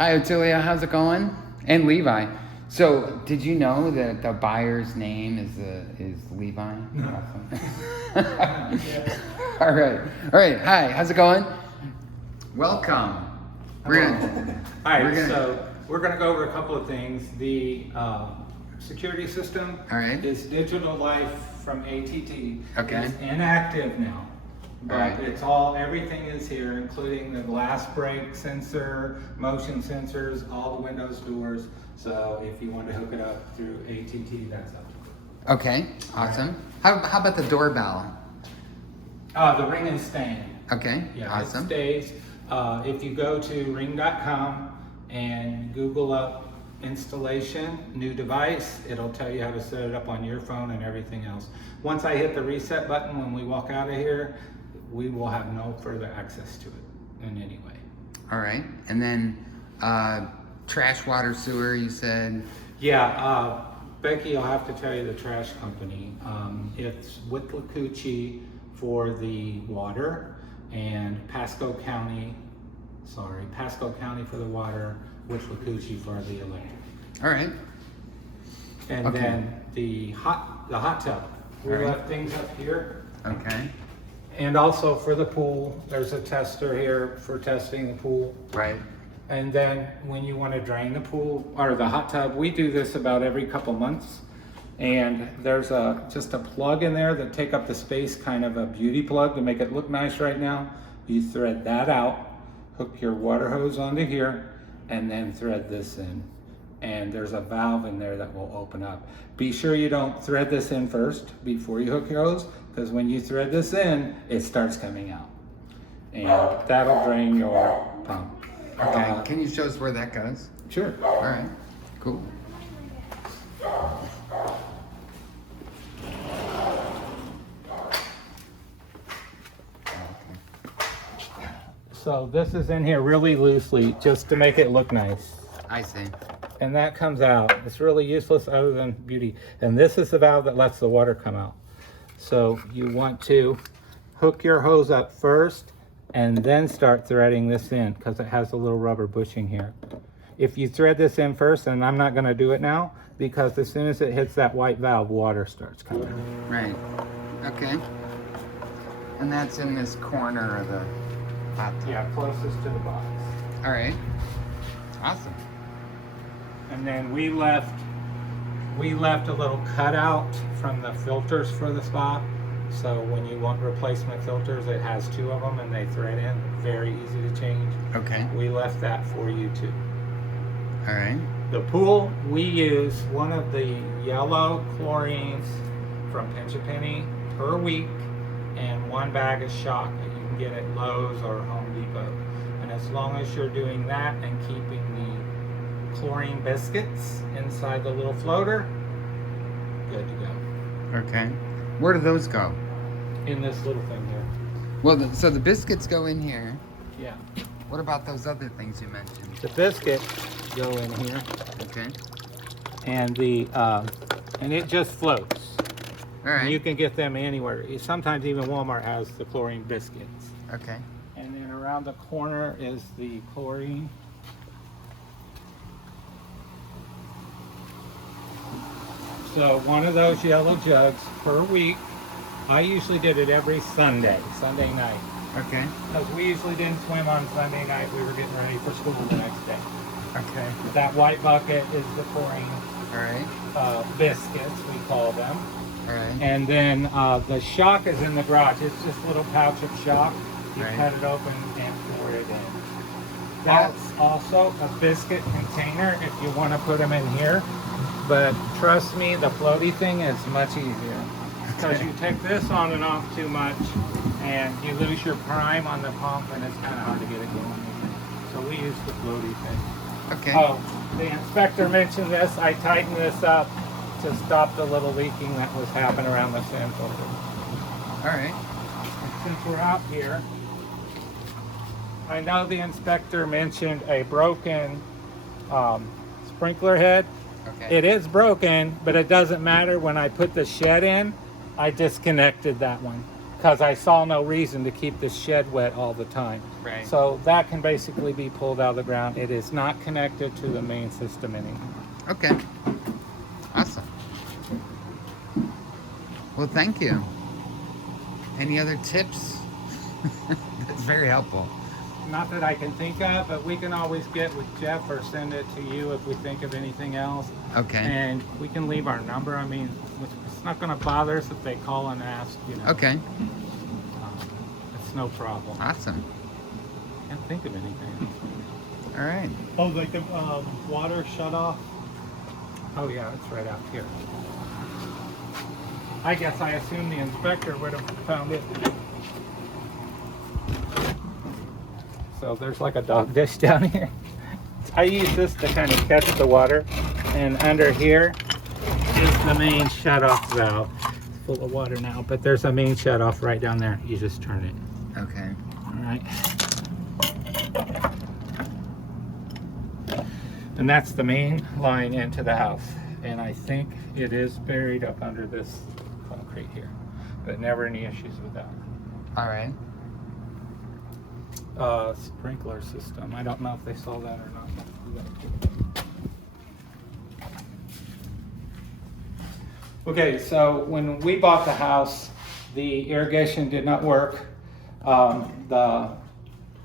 Hi, Ottilia. How's it going? And Levi. So, did you know that the buyer's name is Levi? No. Awesome. All right. Hi, how's it going? Welcome. So we're gonna go over a couple of things. The security system is Digital Life from ATT. Okay. It's inactive now. But it's everything is here, including the glass break sensor, motion sensors, all the windows, doors. So if you want to hook it up through ATT, that's up to you. Okay, awesome. How about the doorbell? The Ring is staying. Okay, Yeah, awesome. it stays. If you go to ring.com and Google up installation, new device, it'll tell you how to set it up on your phone and everything else. Once I hit the reset button when we walk out of here, we will have no further access to it in any way. All right, and then trash, water, sewer, you said? Yeah, Becky, I'll have to tell you the trash company. It's with Richey for the water and Pasco County for the water, with Richey for the electric. All right. And then the hot tub. We left things up here. Okay. And also for the pool, there's a tester here for testing the pool. Right. And then when you want to drain the pool or the hot tub, we do this about every couple months. And there's just a plug in there that take up the space, kind of a beauty plug to make it look nice right now. You thread that out, hook your water hose onto here, and then thread this in. And there's a valve in there that will open up. Be sure you don't thread this in first before you hook your hose, because when you thread this in, it starts coming out. And that'll drain your pump. Okay, can you show us where that goes? Sure. All right, cool. So this is in here really loosely, just to make it look nice. I see. And that comes out. It's really useless other than beauty. And this is the valve that lets the water come out. So you want to hook your hose up first and then start threading this in, because it has a little rubber bushing here. If you thread this in first, and I'm not going to do it now, because as soon as it hits that white valve, water starts coming out. Right. Okay. And that's in this corner of the hot tub. Yeah, closest to the box. All right. Awesome. And then we left a little cutout from the filters for the spa. So when you want replacement filters, it has 2 of them and they thread in. Very easy to change. Okay. We left that for you too. All right. The pool, we use one of the yellow chlorines from Pinch a Penny per week and 1 bag of shock that you can get at Lowe's or Home Depot. And as long as you're doing that and keeping the chlorine biscuits inside the little floater, good to go. Okay. Where do those go? In this little thing here. Well, so the biscuits go in here. Yeah. What about those other things you mentioned? The biscuits go in here, Okay. and and it just floats. All right. You can get them anywhere. Sometimes even Walmart has the chlorine biscuits. Okay. And then around the corner is the chlorine. So one of those yellow jugs per week. I usually did it every Sunday night. Okay. Because we usually didn't swim on Sunday night. We were getting ready for school the next day. Okay. That white bucket is the chlorine All right. biscuits, we call them. All right. And then the shock is in the garage. It's just a little pouch of shock. You Right. cut it open and pour it in. That's also a biscuit container if you want to put them in here. But trust me, the floaty thing is much easier. Because you take this on and off too much and you lose your prime on the pump and it's kind of hard to get it going. So we use the floaty thing. Okay. Oh, the inspector mentioned this. I tightened this up to stop the little leaking that was happening around the sand filter. All right. And since we're out here, I know the inspector mentioned a broken sprinkler head. Okay. It is broken, but it doesn't matter. When I put the shed in, I disconnected that one. because I saw no reason to keep this shed wet all the time. Right. So that can basically be pulled out of the ground. It is not connected to the main system anymore. Okay. Awesome. Well, thank you. Any other tips? That's very helpful. Not that I can think of, but we can always get with Jeff or send it to you if we think of anything else. Okay. And we can leave our number. I mean, it's not going to bother us if they call and ask, you know. Okay. It's no problem. Awesome. Can't think of anything. All right. Oh, like the water shut off? Oh yeah, it's right out here. I guess I assumed the inspector would have found it. So there's like a dog dish down here. I use this to kind of catch the water, and under here is the main shutoff valve. It's full of water now, but there's a main shutoff right down there. You just turn it. Okay. All right. And that's the main line into the house. And I think it is buried up under this concrete here, but never any issues with that. All right. Sprinkler system. I don't know if they saw that or not. Okay, so when we bought the house, the irrigation did not work. The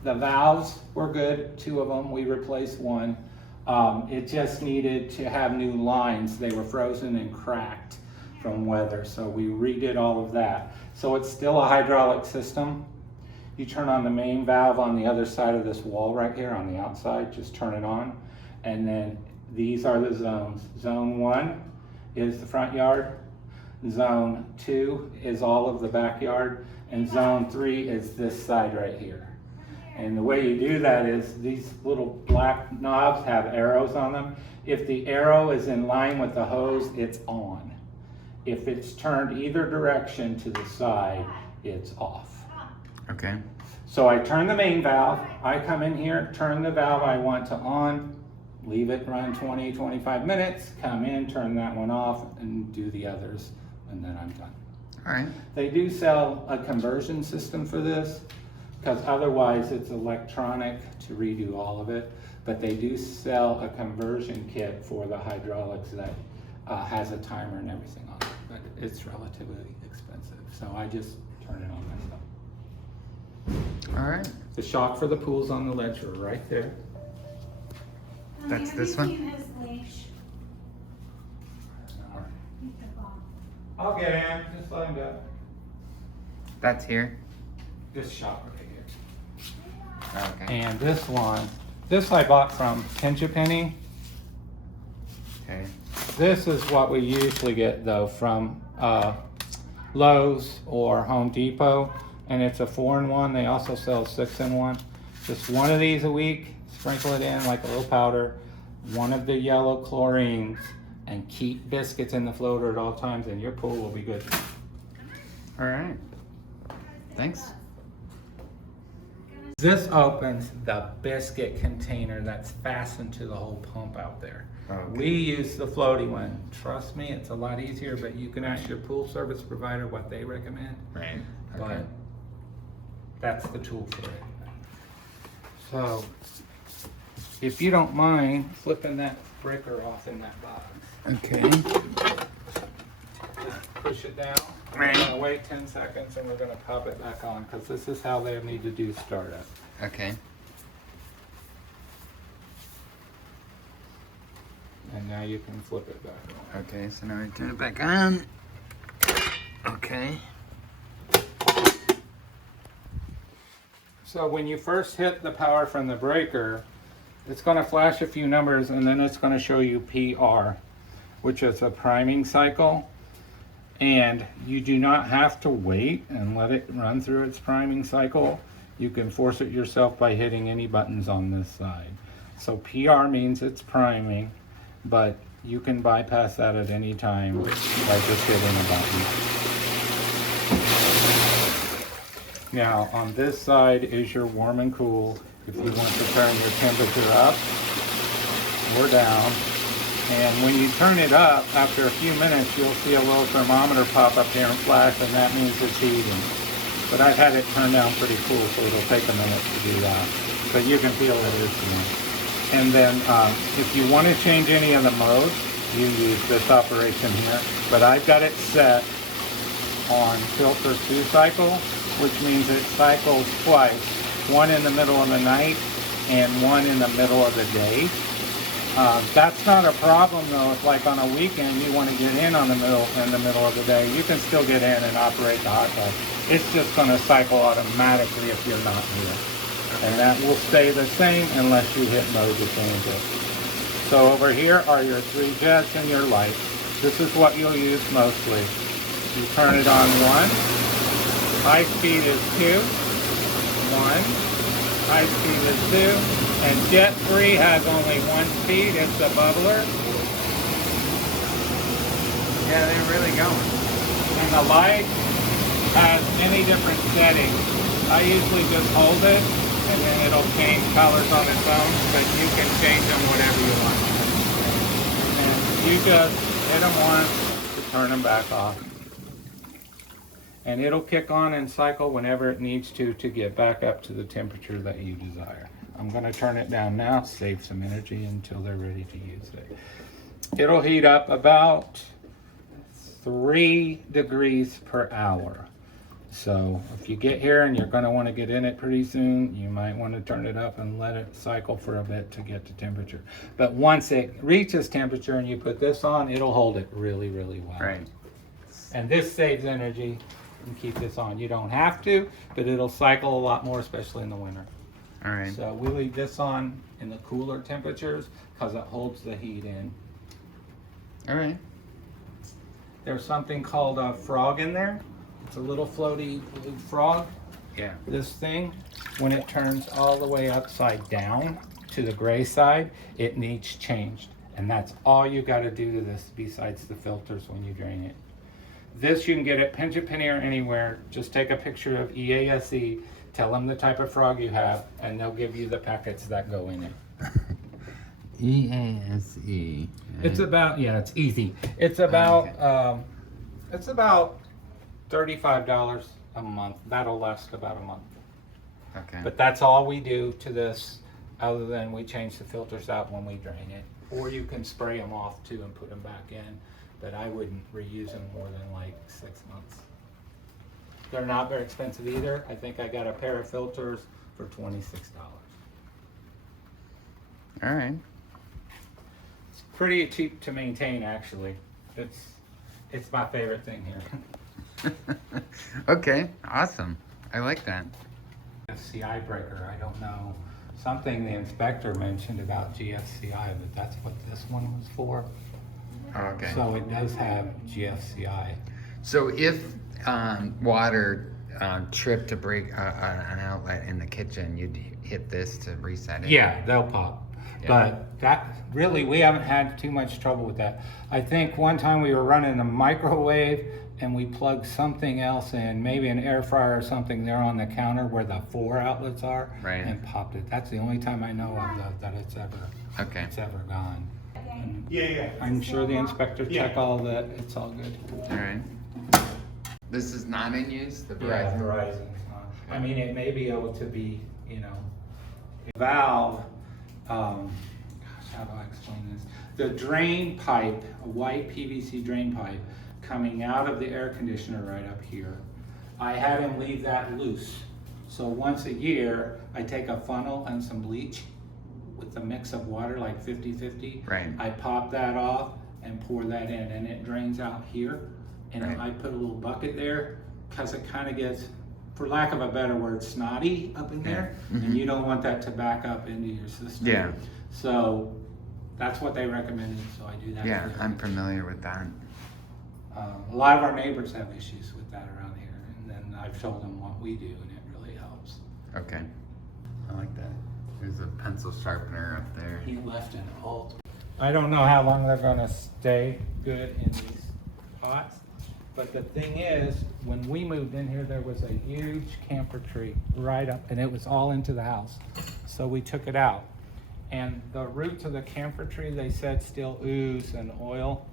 valves were good, 2 of them. We replaced one. It just needed to have new lines. They were frozen and cracked from weather, so we redid all of that. So it's still a hydraulic system. You turn on the main valve on the other side of this wall right here on the outside, just turn it on. And then these are the zones. Zone 1 is the front yard. Zone 2 is all of the backyard. And zone 3 is this side right here. And the way you do that is these little black knobs have arrows on them. If the arrow is in line with the hose, it's on. If it's turned either direction to the side, it's off. Okay. So I turn the main valve, I come in here, turn the valve I want to on, leave it run 20, 25 minutes, come in, turn that one off, and do the others, and then I'm done. All right. They do sell a conversion system for this, because otherwise it's electronic to redo all of it, but they do sell a conversion kit for the hydraulics that has a timer and everything on it, but it's relatively expensive, so I just turn it on myself. All right. The shock for the pool's on the ledge right there. That's this one? I'll get in, just let him go. That's here. This shock right here. Okay. And this one, this I bought from Pinch a Penny. Okay. This is what we usually get though from Lowe's or Home Depot. And it's a 4-in-1. They also sell 6-in-1. Just one of these a week, sprinkle it in like a little powder, one of the yellow chlorines, and keep biscuits in the floater at all times, and your pool will be good. All right. Thanks. This opens the biscuit container that's fastened to the whole pump out there. Okay. We use the floaty one. Trust me, it's a lot easier, but you can ask your pool service provider what they recommend. Right. But Okay. that's the tool for it. So, if you don't mind flipping that breaker off in that box. Okay. Push it down. Right. We're gonna wait 10 seconds and we're gonna pop it back on because this is how they need to do startup. Okay. And now you can flip it back on. Okay, so now we turn it back on. Okay. So when you first hit the power from the breaker, it's going to flash a few numbers and then it's going to show you PR, which is a priming cycle. And you do not have to wait and let it run through its priming cycle. You can force it yourself by hitting any buttons on this side. So PR means it's priming, but you can bypass that at any time by just hitting a button. Now on this side is your warm and cool if you want to turn your temperature up or down. And when you turn it up, after a few minutes, you'll see a little thermometer pop up there and flash, and that means it's heating. but I've had it turned down pretty cool, so it'll take a minute to do that. But you can feel it is warm. And then if you want to change any of the modes, you use this operation here. But I've got it set on filter 2 cycle, which means it cycles twice, one in the middle of the night and one in the middle of the day. That's not a problem though. If like on a weekend you want to get in the middle of the day, you can still get in and operate the hot tub. It's just going to cycle automatically if you're not here. And that will stay the same unless you hit mode to change it. So over here are your 3 jets and your lights. This is what you'll use mostly. You turn it on 1, high speed is 2, 1, high speed is 2, and jet 3 has only 1 speed, it's the bubbler. Yeah, they're really going. And the light has many different settings. I usually just hold it and then it'll change colors on its own, but you can change them whatever you want. And you just hit them once to turn them back off. And it'll kick on and cycle whenever it needs to get back up to the temperature that you desire. I'm going to turn it down now, save some energy until they're ready to use it. It'll heat up about 3 degrees per hour. So if you get here and you're going to want to get in it pretty soon, you might want to turn it up and let it cycle for a bit to get to temperature. But once it reaches temperature and you put this on, it'll hold it really, really well. Right. And this saves energy. And keep this on. You don't have to, but it'll cycle a lot more, especially in the winter. All right. So we leave this on in the cooler temperatures because it holds the heat in. All right. There's something called a frog in there. It's a little floaty blue frog. Yeah. This thing, when it turns all the way upside down to the gray side, it needs changed. And that's all you got to do to this besides the filters when you drain it. This you can get at Pinch a Penny or anywhere. Just take a picture of EASE, tell them the type of frog you have, and they'll give you the packets that go in it. EASE. It's about, yeah, it's easy. It's about, it's about $35 a month. That'll last about a month. Okay. But that's all we do to this, other than we change the filters out when we drain it. Or you can spray them off too and put them back in. But I wouldn't reuse them more than like 6 months. They're not very expensive either. I think I got a pair of filters for $26. All right. It's pretty cheap to maintain actually. It's my favorite thing here. Okay, awesome. I like that. GFCI breaker, I don't know. Something the inspector mentioned about GFCI, but that's what this one was for. Okay. So it does have GFCI. So if water tripped to break an outlet in the kitchen, you'd hit this to reset it? Yeah, they'll pop. Yeah. But that really, we haven't had too much trouble with that. I think one time we were running a microwave and we plugged something else in, maybe an air fryer or something there on the counter where the 4 outlets are, Right. and popped it. That's the only time I know of that it's ever gone. And Yeah. I'm sure the inspector Yeah. check all that. It's all good. All right. This is not in use, the Yeah, Verizon? Verizon. I mean, it may be able to be, a valve. Gosh, how do I explain this? The drain pipe, a white PVC drain pipe, coming out of the air conditioner right up here. I had him leave that loose. So once a year, I take a funnel and some bleach with a mix of water, like 50-50. Right. I pop that off and pour that in, and it drains out here. And Right. I put a little bucket there because it kind of gets, for lack of a better word, snotty up in there. Mhm. And you don't want that to back up into your system. Yeah. So that's what they recommended, so I do that. Yeah, for I'm them. familiar with that. A lot of our neighbors have issues with that around here, and then I've showed them what we do, and it really helps. Okay. I like that. There's a pencil sharpener up there. He left an alt. I don't know how long they're gonna stay good in these pots, but the thing is, when we moved in here, there was a huge camphor tree right up, and it was all into the house. So we took it out. And the roots of the camphor tree, they said, still ooze and oil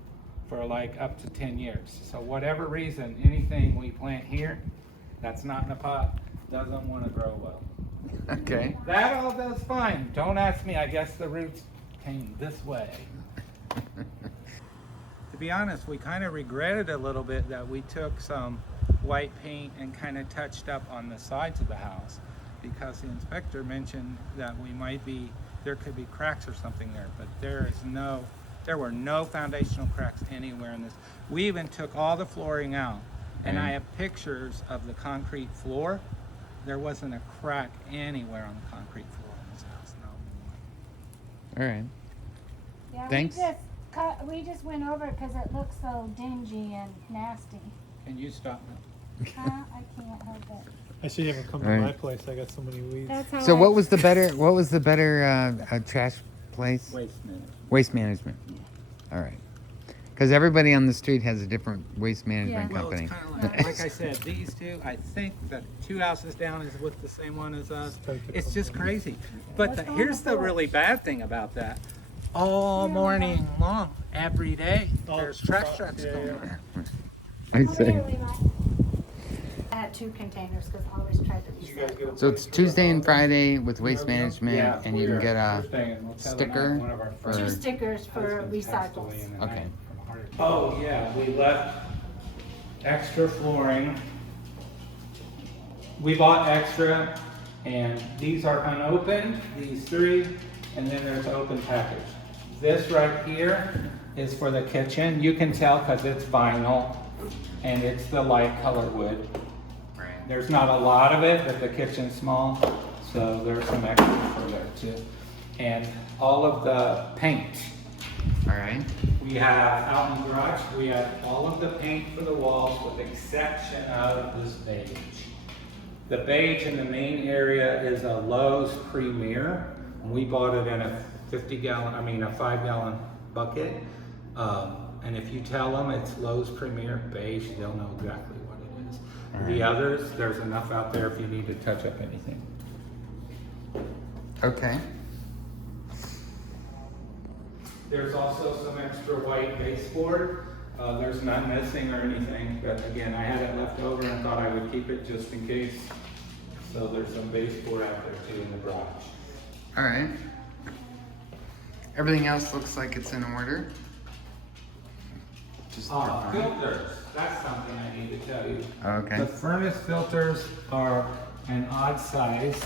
for like up to 10 years. So whatever reason, anything we plant here That's not in a pot. Doesn't want to grow well. Okay. That all does fine. Don't ask me. I guess the roots came this way. To be honest, we kind of regretted a little bit that we took some white paint and kind of touched up on the sides of the house, because the inspector mentioned that there could be cracks or something there, but there were no foundational cracks anywhere in this. We even took all the flooring out, and I have pictures of the concrete floor. There wasn't a crack anywhere on the concrete floor in this house, no. All right. Yeah, Thanks. we just went over it because it looks so dingy and nasty. Can you stop now? I can't help it. I should even come to Right. my place. I got so many weeds. That's how So I- what was the better trash place? Waste management. Waste management. All right. Because everybody on the street has a different waste management Yeah. Well, company. it's kind of like I said, these two, I think the 2 houses down is with the same one as us. It's just crazy. But What's on here's the the porch? really bad thing about that. All morning long, every day, Oh, there's trash truck, trucks yeah, going yeah. on. I Over see. here, Levi. I had 2 containers because I always tried to You guys recycle. get a So it's place Tuesday and for Friday with waste management, Yeah, and you can get a we're staying- we'll tell them sticker one of our for. 2 stickers for husbands passed away recycles. in the Okay. night from a heart attack. Oh, yeah, we left extra flooring. We bought extra, and these are unopened, these 3, and then there's open package. This right here is for the kitchen. You can tell because it's vinyl, and it's the light color wood. Right. There's not a lot of it, but the kitchen's small, so there's some extra for there too. And all of the paint. All right. We have out in the garage, we have all of the paint for the walls with the exception of this beige. The beige in the main area is a Lowe's Premier. We bought it in a 5-gallon bucket. And if you tell them it's Lowe's Premier beige, they'll know exactly what it is. The others, there's enough out there if you need to touch up anything. Okay. There's also some extra white baseboard. There's none missing or anything, but again, I had it left over and thought I would keep it just in case. So there's some baseboard out there too in the garage. All right. Everything else looks like it's in order. Just Filters, that's something I need to tell you. Okay. The furnace filters are an odd size.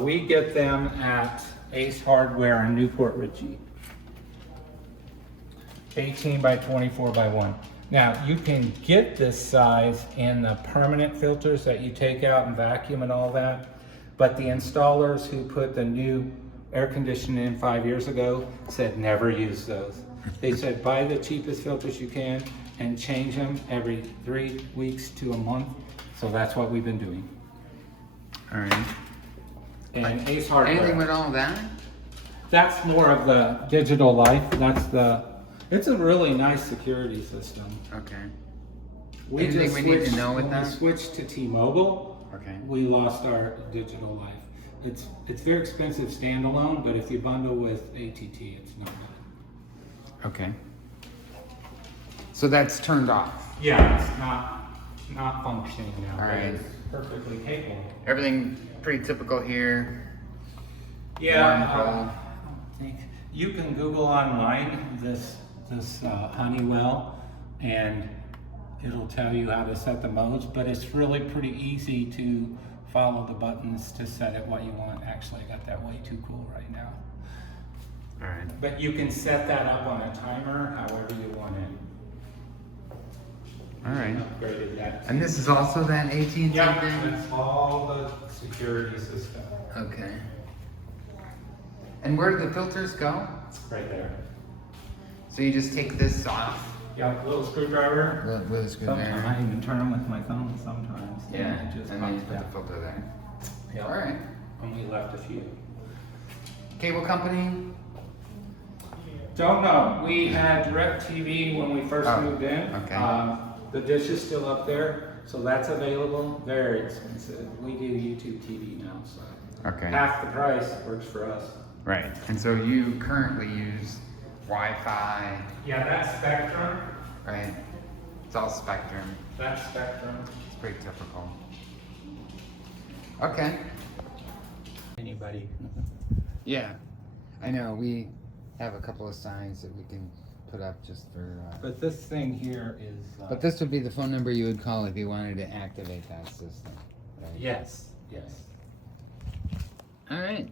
We get them at Ace Hardware in Newport Richey. 18 by 24 by 1. Now, you can get this size in the permanent filters that you take out and vacuum and all that, but the installers who put the new air conditioning in 5 years ago said never use those. They said buy the cheapest filters you can and change them every 3 weeks to a month. So that's what we've been doing. All right. And Ace Hardware. Anything with all that? That's more of the digital life. It's a really nice security system. Okay. We Anything just we need to switched- know with when that? we switched to T-Mobile, Okay. we lost our digital life. It's very expensive standalone, but if you bundle with AT&T, it's not bad. Okay. So that's turned off. Yeah, it's not functioning now. All but right. It's perfectly capable. Everything pretty typical here. Yeah, Wonderful. I think you can Google online this Honeywell, and it'll tell you how to set the modes, but it's really pretty easy to follow the buttons to set it what you want. Actually, I got that way too cool right now. All right. But you can set that up on a timer, however you want it. All right. Upgraded that. And this is also that AT&T Yeah, thing? that's all the security system. Okay. And where do the filters go? Right there. So you just take this off Yeah, little screwdriver. with a Sometimes I screwdriver? even turn them with my thumb sometimes. Yeah, And it just and then you pops put the out. filter there. Yeah. All right. And we left a few. Cable company? Don't know. We had DirecTV when we first Oh, moved in. okay. The dish is still up there, so that's available. Very expensive. We do YouTube TV now, so Okay. half the price works for us. Right. And so you currently use Wi-Fi, Yeah, that's Spectrum. right? It's all Spectrum. That's Spectrum. It's pretty typical. Okay. Anybody? Yeah, I know. We have a couple of signs that we can put up just for. But this thing here is. But this would be the phone number you would call if you wanted to activate that system, right? Yes, yes. All right.